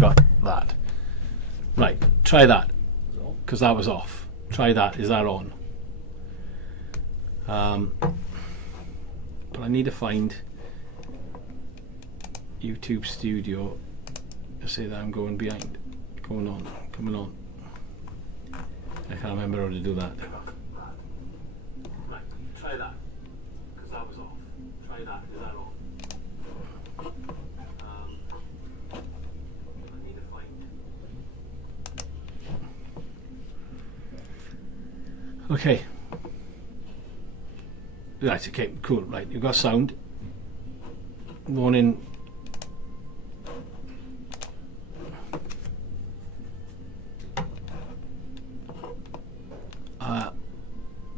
got that. Right, try that, because that was off. Try that. Is that on? But I need to find YouTube Studio to say that I'm going behind, coming on. I can't remember how to do that. Right, try that, because that was off. Try that. Is that on? I need to find. Okay. Right, okay, cool. Right, you've got sound. Morning.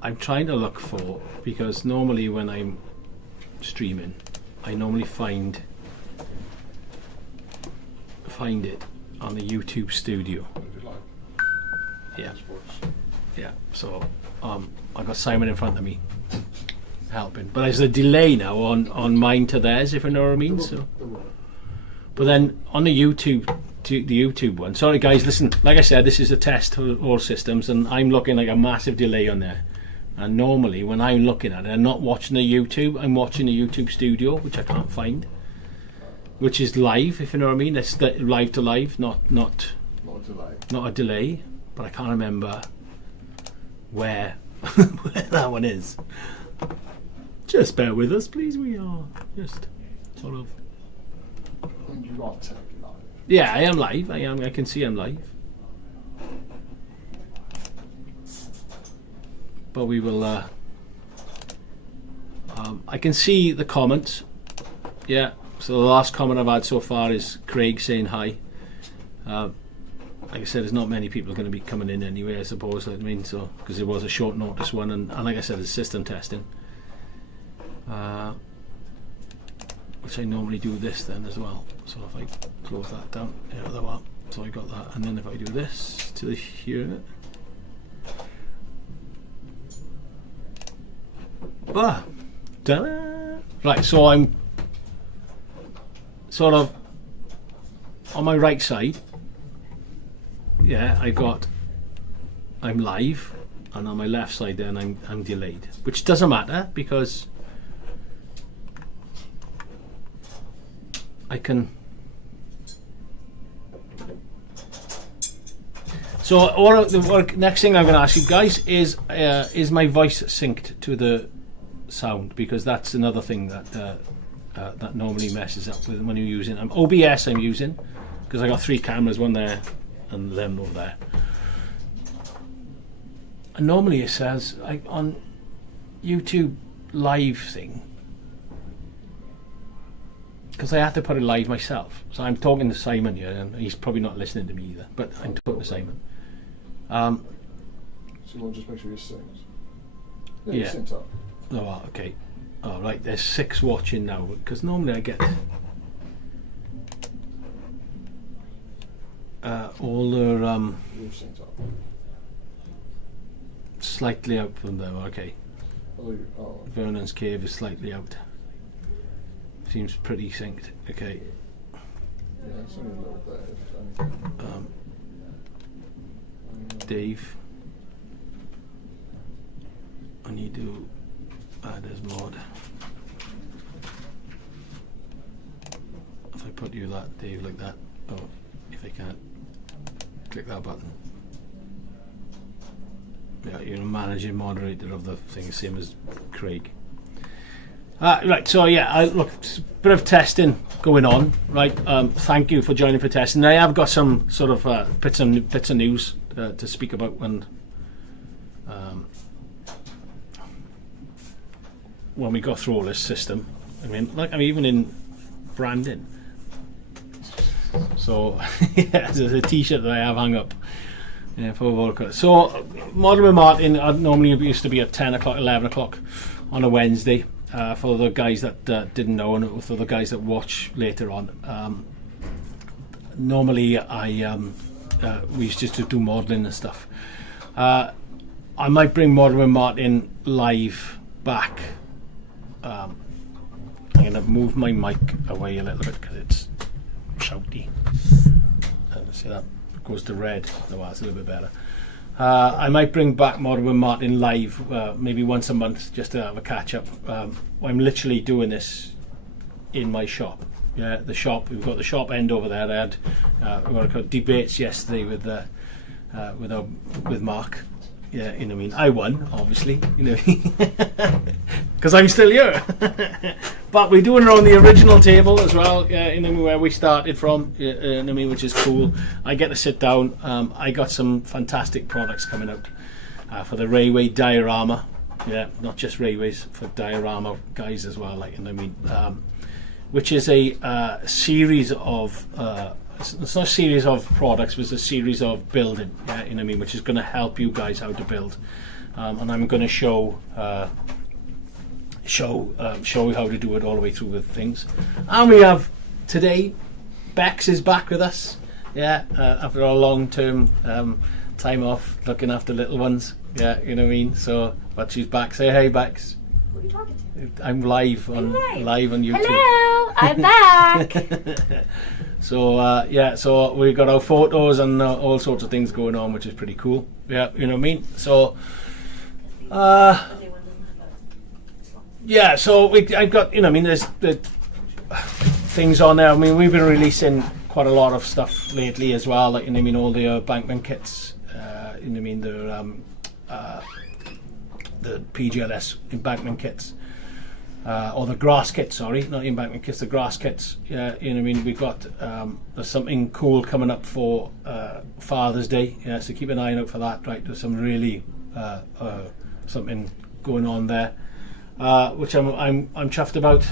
I'm trying to look for, because normally when I'm streaming, I normally find it on the YouTube Studio. Yeah. Yeah. So I've got Simon in front of me helping, but there's a delay now on mine to theirs, if you know what I mean. So, but then on the YouTube one, sorry guys, listen, like I said, this is a test for all systems, and I'm looking like a massive delay on there. And normally when I'm looking at it, I'm not watching the YouTube, I'm watching the YouTube Studio, which I can't find, which is live, if you know what I mean. It's live to live, not a delay, but I can't remember where where that one is. Just bear with us, please. We are just sort of. You are technically live. Yeah, I am live. I can see I'm live. But we will. I can see the comments. Yeah. So the last comment I've had so far is Craig saying hi. Like I said, there's not many people going to be coming in anyway, I suppose. I mean, so because it was a short notice one, and like I said, it's system testing. Which I normally do this then as well. So if I close that down, yeah, there we are. So I got that, and then if I do this to here. Ah, ta-da! Right, so I'm sort of on my right side. Yeah, I'm live, and on my left side then I'm delayed, which doesn't matter because I can. So what next thing I'm going to ask you guys is my voice synced to the sound, because that's another thing that that normally messes up with when you're using OBS. I'm using because I got 3 cameras, one there and them over there. And normally it says on YouTube live thing, because I have to put it live myself. So I'm talking to Simon here, and he's probably not listening to me either, but I'm talking to Simon. So you want to just make sure you're synced? Yeah. You're synced up. Oh, okay. All right, there's 6 watching now, because normally I get all the You're synced up. slightly out from there. Okay. Oh. Vernon's Cave is slightly out. Seems pretty synced. Okay. Yeah, it's only a little bit. If anything. Dave, I need to add as mod. If I put you that, Dave, like that, oh, if I can't, click that button. Yeah, you're a managing moderator of the thing, same as Craig. Right, so yeah, look, bit of testing going on, right? Thank you for joining for testing. I have got some sort of bits of news to speak about when we go through all this system. I mean, like I'm even in branding. So yeah, there's a T-shirt that I have hung up. Yeah, for Volker. So Modern with Martyn normally used to be at 10 o'clock, 11 o'clock on a Wednesday. For the guys that didn't know, and for the guys that watch later on, normally we used just to do modelling and stuff. I might bring Modern with Martyn live back. I'm going to move my mic away a little bit because it's shouty. See that goes to red. No, that's a little bit better. I might bring back Modern with Martyn live, maybe once a month, just to have a catch up. I'm literally doing this in my shop. Yeah, the shop. We've got the shop end over there. I had we got debates yesterday with Mark. Yeah, you know what I mean. I won, obviously. You know, because I'm still here. But we're doing it on the original table as well. You know, where we started from. You know what I mean, which is cool. I get to sit down. I got some fantastic products coming out for the railway diorama. Yeah, not just railways, for diorama guys as well. Like, you know what I mean. Which is a series of. It's not a series of products, it's a series of building, yeah, you know what I mean, which is going to help you guys how to build. And I'm going to show you how to do it all the way through with things. And we have today, Bex is back with us, yeah, after a long-term time off looking after little ones, yeah, you know what I mean. So, but she's back. Say hey, Bex. Who are you talking to? I'm live on YouTube. Hello, I'm back. So so we've got our photos and all sorts of things going on, which is pretty cool. Yeah, you know what I mean. So, yeah. So I've got, you know, I mean, there's things on there. I mean, we've been releasing quite a lot of stuff lately as well. Like, you know what I mean, all the embankment kits. You know what I mean, the PGLS embankment kits. Or the grass kits, sorry, not the embankment kits, the grass kits. Yeah, you know what I mean. We've got there's something cool coming up for Father's Day. Yeah, so keep an eye out for that. Right, there's some really something going on there, which I'm chuffed about.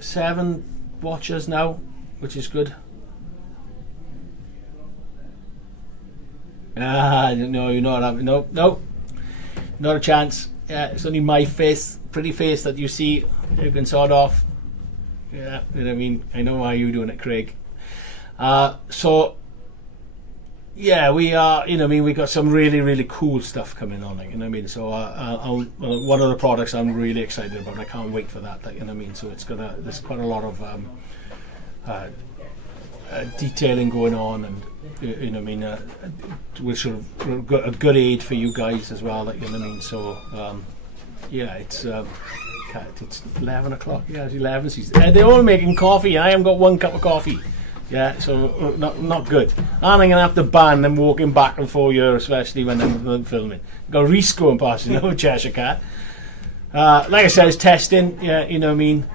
7 watchers now, which is good. No, you're not having. No, not a chance. Yeah, it's only my face, pretty face that you see. You can sort off. Yeah, you know what I mean. I know why you're doing it, Craig. So, yeah, we are. You know what I mean. We got some really, really cool stuff coming on. Like, you know what I mean. So, one of the products I'm really excited about. I can't wait for that. Like, you know what I mean. So there's quite a lot of detailing going on, and you know what I mean, which sort of got a good aid for you guys as well, like, you know what I mean. So yeah, it's 11 o'clock. Yeah, it's 11. They're all making coffee and I haven't got one cup of coffee. Yeah, so not good. And I'm gonna have to ban them walking back and forth here, especially when I'm filming. Got Reese going past, you know, Cheshire Cat. Like I said, it's testing. Yeah, you know what I mean.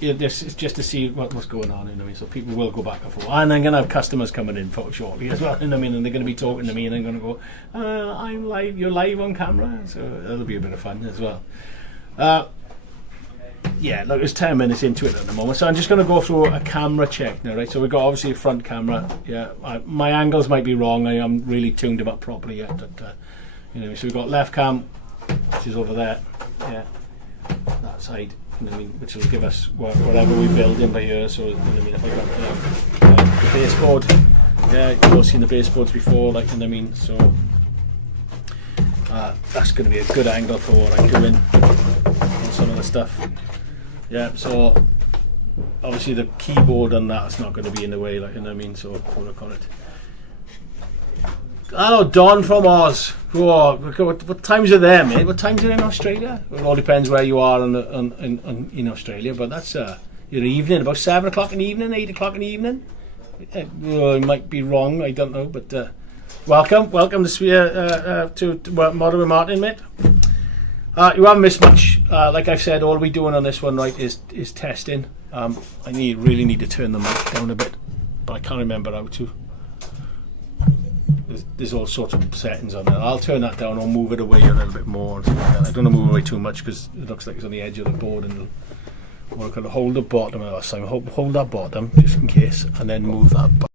It's just to see what's going on, you know what I mean? So people will go back and forth, and I'm going to have customers coming in shortly as well, you know what I mean? And they're going to be talking to me, and I'm going to go, I'm live, you're live on camera, so that'll be a bit of fun as well. Yeah, look, it's 10 minutes into it at the moment, so I'm just going to go through a camera check now, right? So we've got obviously a front camera. Yeah, my angles might be wrong. I haven't really tuned them up properly yet, but you know, so we've got left cam, which is over there. Yeah, that side. You know what I mean, which will give us whatever we build in by here. So, you know what I mean, if I got the baseboard, yeah, you've all seen the baseboards before, like, you know what I mean. So that's going to be a good angle for what I'm doing on some of the stuff. Yeah, so obviously the keyboard and that's not going to be in the way, like, you know what I mean. So we'll look on it. Hello, Don from Oz. Whoa, what time's it there, mate? What time's it in Australia? Well, it all depends where you are in Australia, but that's your evening, about 7 o'clock in the evening, 8 o'clock in the evening. I might be wrong, I don't know, but welcome to Modern with Martyn, mate. You haven't missed much. Like I've said, all we're doing on this one, right, is testing. I really need to turn the mic down a bit, but I can't remember how to. There's all sorts of settings on there. I'll turn that down or move it away a little bit more. And like I don't want to move it away too much because it looks like it's on the edge of the board, and we're going to hold the bottom of that. So hold that bottom just in case, and then move that back.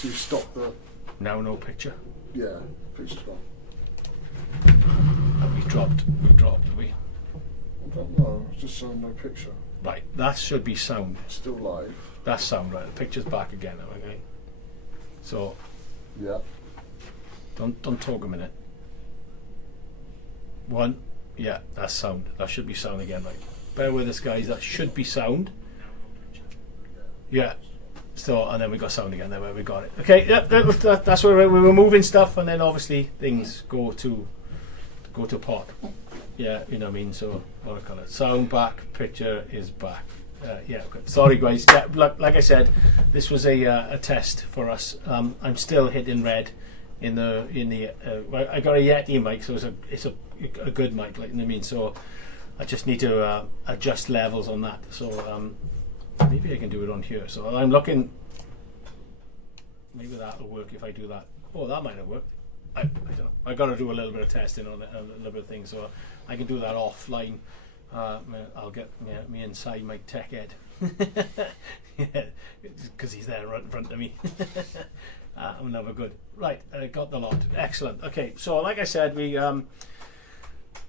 So you stop the. Now no picture. Yeah, picture's gone. And we dropped, have we? I don't know. It's just showing no picture. Right, that should be sound. Still live. That's sound, right? The picture's back again now, okay? So, Yeah. don't talk a minute. 1, yeah, that's sound. That should be sound again, right? Bear with us, guys. That should be sound. Yeah. So, and then we got sound again. There, where we got it. Okay. Yeah. That's where we were moving stuff, and then obviously things go to pot. Yeah. You know what I mean. So, what I call it? Sound back. Picture is back. Yeah. Okay. Sorry, guys. Yeah, like I said, this was a test for us. I'm still hitting red in the. I got a Yeti mic, so it's a good mic. Like you know what I mean. So, I just need to adjust levels on that. So. Maybe I can do it on here. So I'm looking. Maybe that'll work if I do that. Oh, that might have worked. I don't know. I got to do a little bit of testing on it, a little bit of things, so I can do that offline. I'll get me inside my tech ed. Yeah, because he's there right in front of me. I'm never good. Right, got the lot. Excellent. Okay, so like I said, we got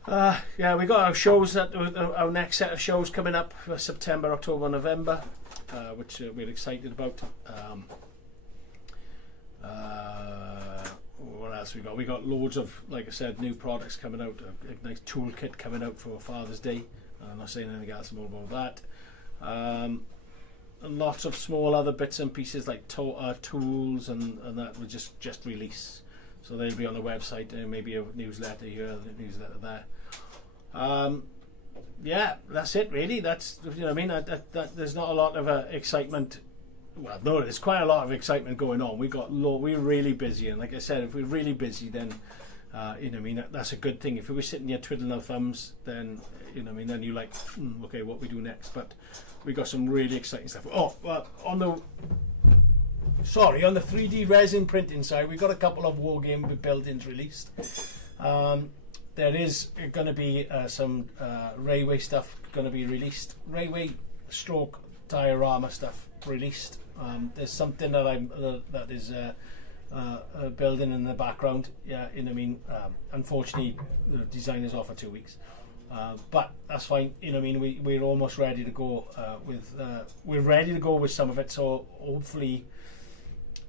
our shows our next set of shows coming up for September, October, November, which we're excited about. What else we got? We got loads of, like I said, new products coming out. A nice toolkit coming out for Father's Day. I'm not saying anything else more about that. And lots of small other bits and pieces like tools and that will just release. So they'll be on the website, maybe a newsletter here, a newsletter there. Yeah, that's it really. That's, you know what I mean. That there's not a lot of excitement. Well, no, there's quite a lot of excitement going on. We're really busy, and like I said, if we're really busy, then you know what I mean. That's a good thing. If we were sitting here twiddling our thumbs, then you know what I mean. Then you're like, okay, what we do next? But we got some really exciting stuff. Oh, well, on the 3D resin printing side, we got a couple of Wargame build-ins released. There is going to be some railway stuff going to be released. Railway stroke diorama stuff released. There's something that is building in the background. Yeah, you know what I mean. Unfortunately, the design is off for 2 weeks. But that's fine. You know what I mean. We're almost ready to go with some of it. So hopefully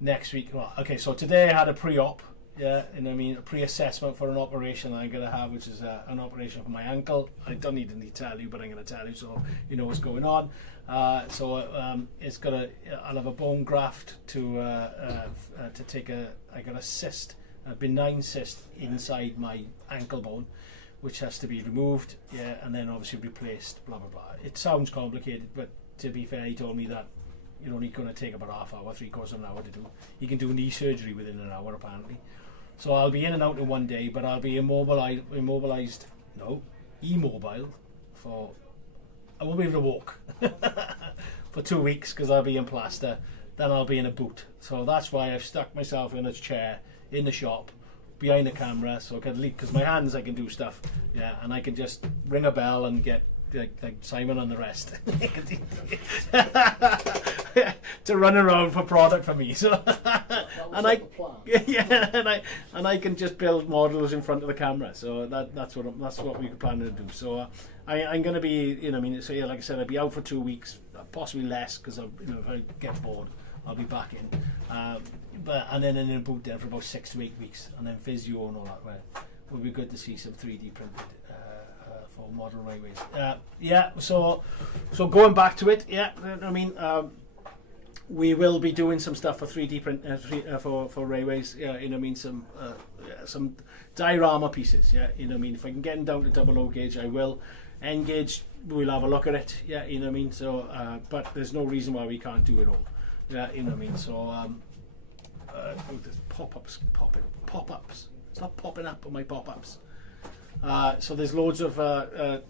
next week. Well, okay. So today I had a pre-op. Yeah, you know what I mean, a pre-assessment for an operation I'm going to have, which is an operation for my ankle. I don't need to tell you, but I'm going to tell you so you know what's going on. It's got I'll have a bone graft to take I got a cyst, a benign cyst inside my ankle bone, which has to be removed, yeah, and then obviously replaced, blah, blah, blah. It sounds complicated, but to be fair, he told me that you're only going to take about half hour, 3/4 of an hour to do. You can do knee surgery within an hour, apparently. So I'll be in and out in one day, but I'll be immobile for, I won't be able to walk for 2 weeks because I'll be in plaster. Then I'll be in a boot. So that's why I've stuck myself in a chair in the shop behind the camera, so I can leave, because my hands I can do stuff, yeah, and I can just ring a bell and get like Simon and the rest to run around for product for me. So and I can just build models in front of the camera. So that's what we're planning to do. So I'm going to be, you know, I mean, so yeah, like I said, I'll be out for 2 weeks, possibly less, because if I get bored, I'll be back in. And then in a boot there for about 6 to 8 weeks, and then physio and all that. Where it would be good to see some 3D printed for model railways. So going back to it, I mean, we will be doing some stuff for 3D print for railways. Yeah, you know, I mean, some diorama pieces. Yeah, you know, I mean, if I can get them down to 00 gauge, I will. N gauge, we'll have a look at it. Yeah, you know, what I mean. So, but there's no reason why we can't do it all. Yeah, you know, what I mean. So, there's pop-ups. It's not popping up on my pop-ups. So there's loads of the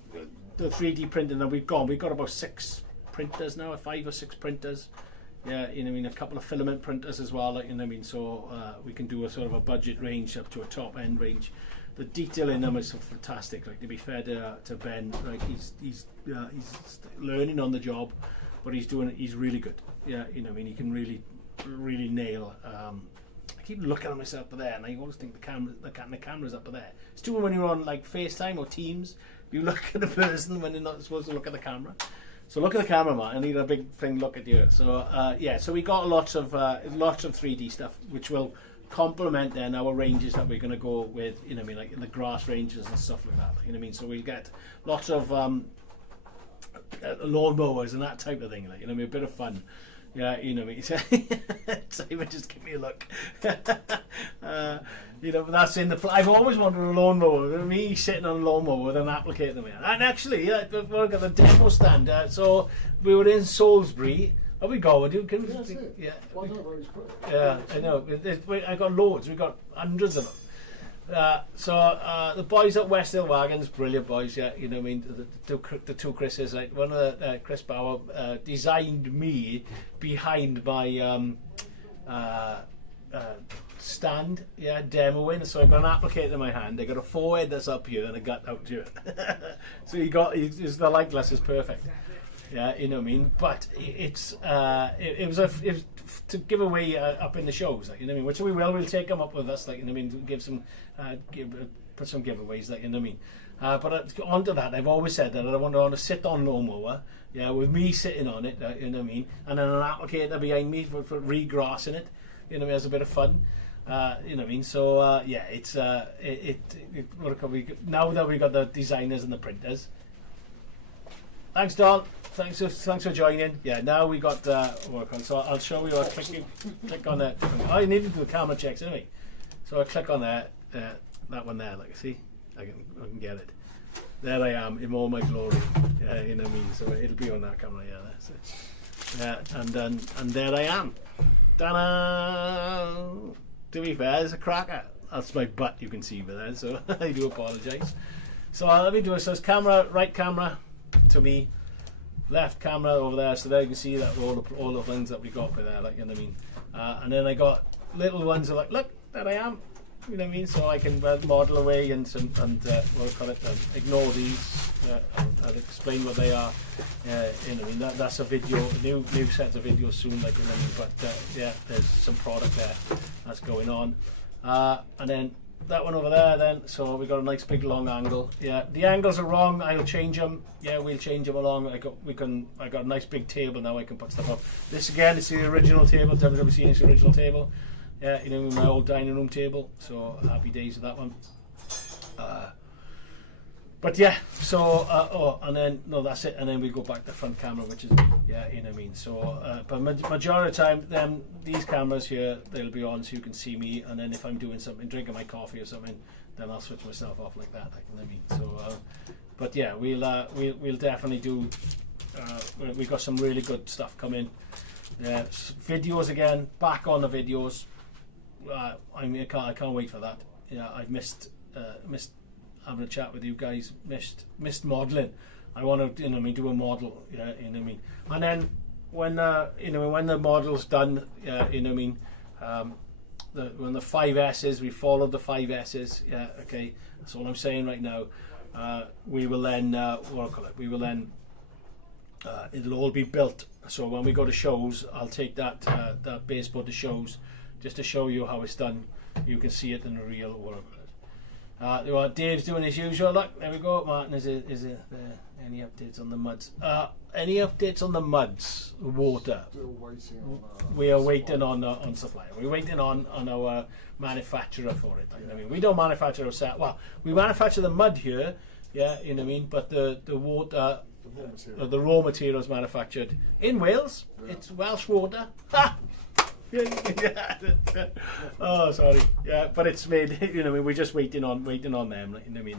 3D printing that we've got about 6 printers now, 5 or 6 printers. Yeah, you know, I mean, a couple of filament printers as well. Like, you know, what I mean, so we can do a sort of a budget range up to a top end range. The detail in them is fantastic. Like, to be fair to Ben, like he's learning on the job, but he's really good. Yeah, you know, I mean, he can really really nail. I keep looking at myself up there, and I always think the camera's up there. It's true when you're on like FaceTime or Teams, you look at the person when you're not supposed to look at the camera. So look at the camera, man. I need a big thing look at you. So yeah, so we got lots of 3D stuff, which will complement then our ranges that we're going to go with. You know what I mean, like in the grass ranges and stuff like that. You know what I mean. So we'll get lots of lawnmowers and that type of thing. Like, you know what I mean, a bit of fun. Yeah, you know me. Simon just give me a look. You know, but that's in the. I've always wanted a lawnmower. Me sitting on a lawnmower with an applicator in the air. And actually, yeah, we've got the demo stand. So we were in Salisbury. Have we got one? Yeah. Why not raise quick? Yeah, I know. I got loads. We got hundreds of them. So the boys at West Hill Wagons, brilliant boys, yeah, you know what I mean, the two Chris's, like one of the Chris Bauer designed me behind my stand, yeah, demoing. So I've got an applicator in my hand, I got a forehead that's up here and a gut out here. So the likeness is perfect. Yeah, you know what I mean. But it was to give away up in the shows, like, you know what I mean. Which we will. We'll take them up with us, like, you know what I mean. Give some, put some giveaways, like, you know what I mean. But onto that, I've always said that I want to sit on lawnmower, yeah, with me sitting on it, you know what I mean, and then an applicator behind me for regrassing it, you know what I mean, as a bit of fun. You know what I mean. So yeah, it's now that we got the designers and the printers. Thanks, Don. Thanks for joining. Yeah, now we got work on. So I'll show you. Click on that. Oh, you need to do camera checks anyway. So I click on that one there. Like, see, I can get it. There I am in all my glory. Yeah, you know what I mean. So it'll be on that camera. Yeah, that's it. Yeah, and there I am. Ta-da! To be fair, there's a cracker. That's my butt. You can see me there. So I do apologise. So let me do it. So it's camera, right camera to me, left camera over there, so there you can see that all the things that we got with there, like, you know what I mean. And then I got little ones that are like, look, there I am, you know what I mean. So I can model away and what do I call it? Ignore these. I'll explain what they are. You know what I mean. That's a video, new set of videos soon, like, you know what I mean. But yeah, there's some product there that's going on, and then that one over there then, so we got a nice big long angle. Yeah, the angles are wrong, I'll change them. Yeah, we'll change them along. I got a nice big table now, I can put stuff up. This again is the original table, WWScenics original table. Yeah, you know, my old dining room table, so happy days with that one. But yeah, so and then no, that's it, and then we go back to the front camera, which is me. Yeah, you know what I mean. So, but majority of the time, then these cameras here, they'll be on so you can see me, and then if I'm doing something, drinking my coffee or something, then I'll switch myself off like that. Like, you know what I mean. So, but yeah, we'll definitely do. We got some really good stuff coming. Yeah, videos again, back on the videos. I mean, I can't wait for that. Yeah, I've missed having a chat with you guys, missed modelling. I want to, you know, do a model, yeah, you know what I mean. And then when when the model's done, you know what I mean. When the 5S's, we followed the 5S's, yeah, okay. That's all I'm saying right now. We will then we will then it'll all be built. So when we go to shows, I'll take that baseboard to shows, just to show you how it's done. You can see it in the real world. Dave's doing his usual. Look, there we go. Martyn, is there any updates on the muds? Any updates on the muds? Water. Still waiting on. We are waiting on supplier. We're waiting on our manufacturer for it. I mean, we don't manufacture ourselves. Well, we manufacture the mud here. Yeah, you know what I mean. But the water, the raw material is manufactured in Wales. Yeah. It's Welsh water. Ha! Oh, sorry. Yeah, but it's made. You know, I mean, we're just waiting on them. You know what I mean?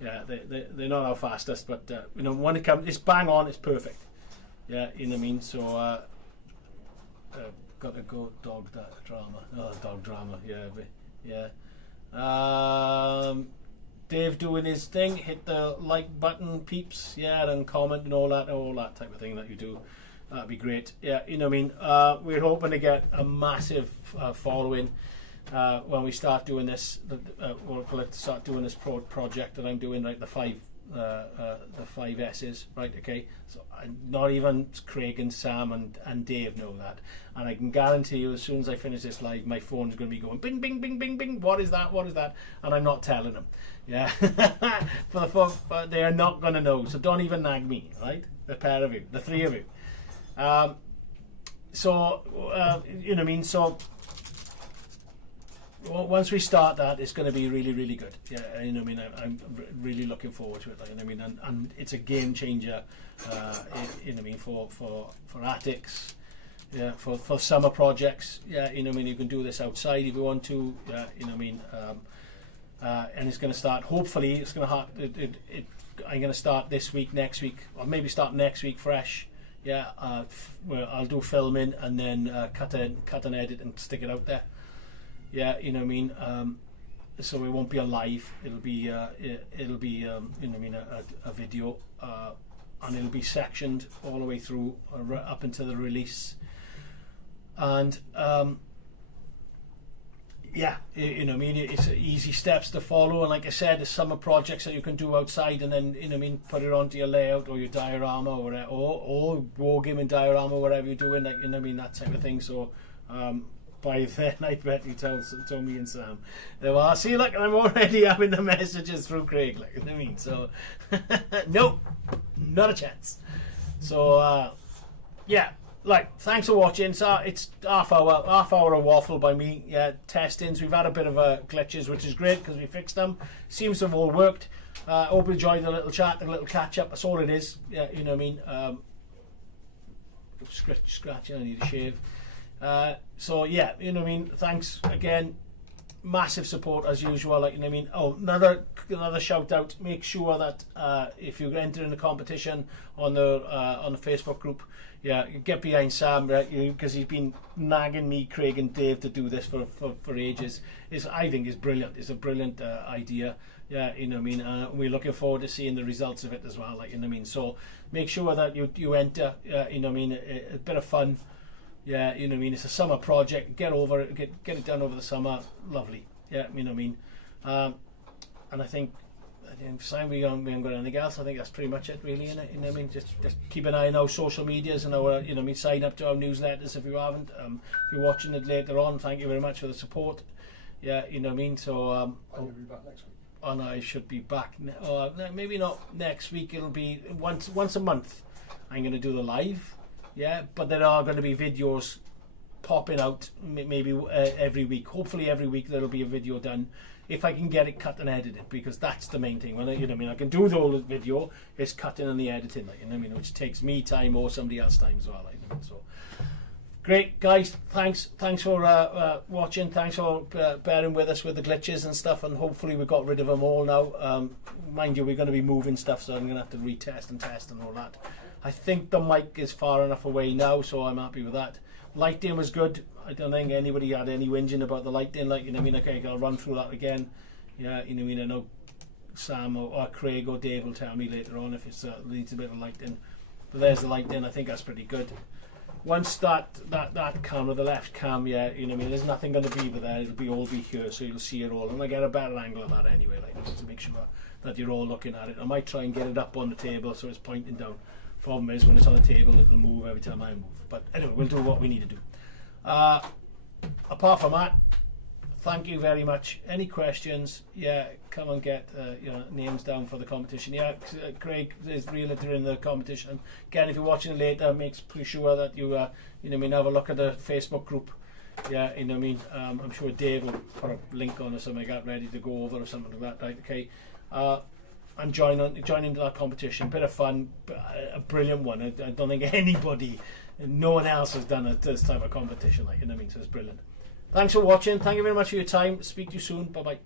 They're not our fastest, but you know, when it comes, it's bang on. It's perfect. Yeah, you know what I mean. So, got to go dog drama. Oh, dog drama. Yeah, yeah. Dave doing his thing. Hit the like button, peeps. Yeah, and comment and all that type of thing that you do. That'd be great. Yeah, you know what I mean. We're hoping to get a massive following when we start doing this. Start doing this project that I'm doing, like the the 5 S's, right? Okay, so not even Craig and Sam and Dave know that, and I can guarantee you, as soon as I finish this live, my phone's going to be going bing, bing, bing, bing, bing. What is that? What is that? And I'm not telling them. Yeah, but they are not going to know. So don't even nag me, right? The pair of you, the 3 of you. So you know what I mean. So. Well, once we start that, it's going to be really, really good. Yeah, you know what I mean. I'm really looking forward to it. Like, you know what I mean, and it's a game changer. You know what I mean, for attics. Yeah, for summer projects. Yeah, you know what I mean. You can do this outside if you want to. Yeah, you know what I mean. And it's going to start. Hopefully, it's going to I'm going to start this week, next week, or maybe start next week fresh. Yeah, where I'll do filming and then cut and edit and stick it out there. Yeah, you know what I mean. So it won't be a live. It'll be you know what I mean, a video, and it'll be sectioned all the way through up until the release. And yeah, you know what I mean. It's easy steps to follow, and like I said, there's summer projects that you can do outside, and then you know what I mean, put it onto your layout or your diorama or whatever, or wargaming diorama, whatever you're doing, like, you know what I mean, that type of thing. So. By then, I bet he told me and Sam, well, see, look, I'm already having the messages through Craig, like, you know what I mean? So, nope, not a chance. So, yeah, like, thanks for watching. So it's half hour of waffle by me. Yeah, testings. We've had a bit of glitches, which is great because we fixed them. Seems to have all worked. Hope you enjoyed the little chat, the little catch up. That's all it is. Yeah, you know what I mean. Scratching. I need a shave. So yeah, you know what I mean. Thanks again. Massive support as usual. Like, you know what I mean. Oh, another shout out. Make sure that if you enter in the competition on the Facebook group, yeah, get behind Sam, right? Because he's been nagging me, Craig, and Dave to do this for ages. I think it's brilliant. It's a brilliant idea. Yeah, you know what I mean. We're looking forward to seeing the results of it as well. Like, you know what I mean. So make sure that you enter. You know what I mean. A bit of fun. Yeah, you know what I mean. It's a summer project. Get it done over the summer. Lovely. Yeah, you know what I mean. And I think Simon, we haven't got anything else. I think that's pretty much it, really. You know what I mean. Just keep an eye on our social medias and our, you know what I mean. Sign up to our newsletters if you haven't. If you're watching it later on, thank you very much for the support. Yeah, you know what I mean. So I'll be back next week. And I should be back. Maybe not next week. It'll be once a month. I'm going to do the live. Yeah, but there are going to be videos popping out maybe every week. Hopefully every week there'll be a video done if I can get it cut and edited, because that's the main thing. When you know what I mean, I can do the whole video. It's cutting and the editing, like, you know what I mean, which takes me time or somebody else time as well. Like, you know, so great, guys. Thanks for watching. Thanks for bearing with us with the glitches and stuff. And hopefully we got rid of them all now. Mind you, we're going to be moving stuff, so I'm going to have to retest and test and all that. I think the mic is far enough away now, so I'm happy with that. Lighting was good. I don't think anybody had any whinging about the lighting. Like, you know what I mean? Okay, I'll run through that again. Yeah, you know what I mean? I know Sam or Craig or Dave will tell me later on if it needs a bit of lighting. But there's the lighting. I think that's pretty good. Once that camera, the left cam, yeah, you know what I mean, there's nothing going to be there. It'll all be here, so you'll see it all. And I get a better angle of that anyway, like, to make sure that you're all looking at it. I might try and get it up on the table so it's pointing down. Problem is, when it's on the table, it'll move every time I move. But anyway, we'll do what we need to do. Apart from that, thank you very much. Any questions? Yeah, come and get your names down for the competition. Yeah, Craig is realtor in the competition. Again, if you're watching it later, make sure that you you know what I mean, have a look at the Facebook group. Yeah, you know what I mean. I'm sure Dave will put a link on or something like that ready to go over or something like that. Right? Okay. I'm joining that competition. Bit of fun, a brilliant one. I don't think anybody, no one else has done this type of competition. Like, you know what I mean? So it's brilliant. Thanks for watching. Thank you very much for your time. Speak to you soon. Bye bye.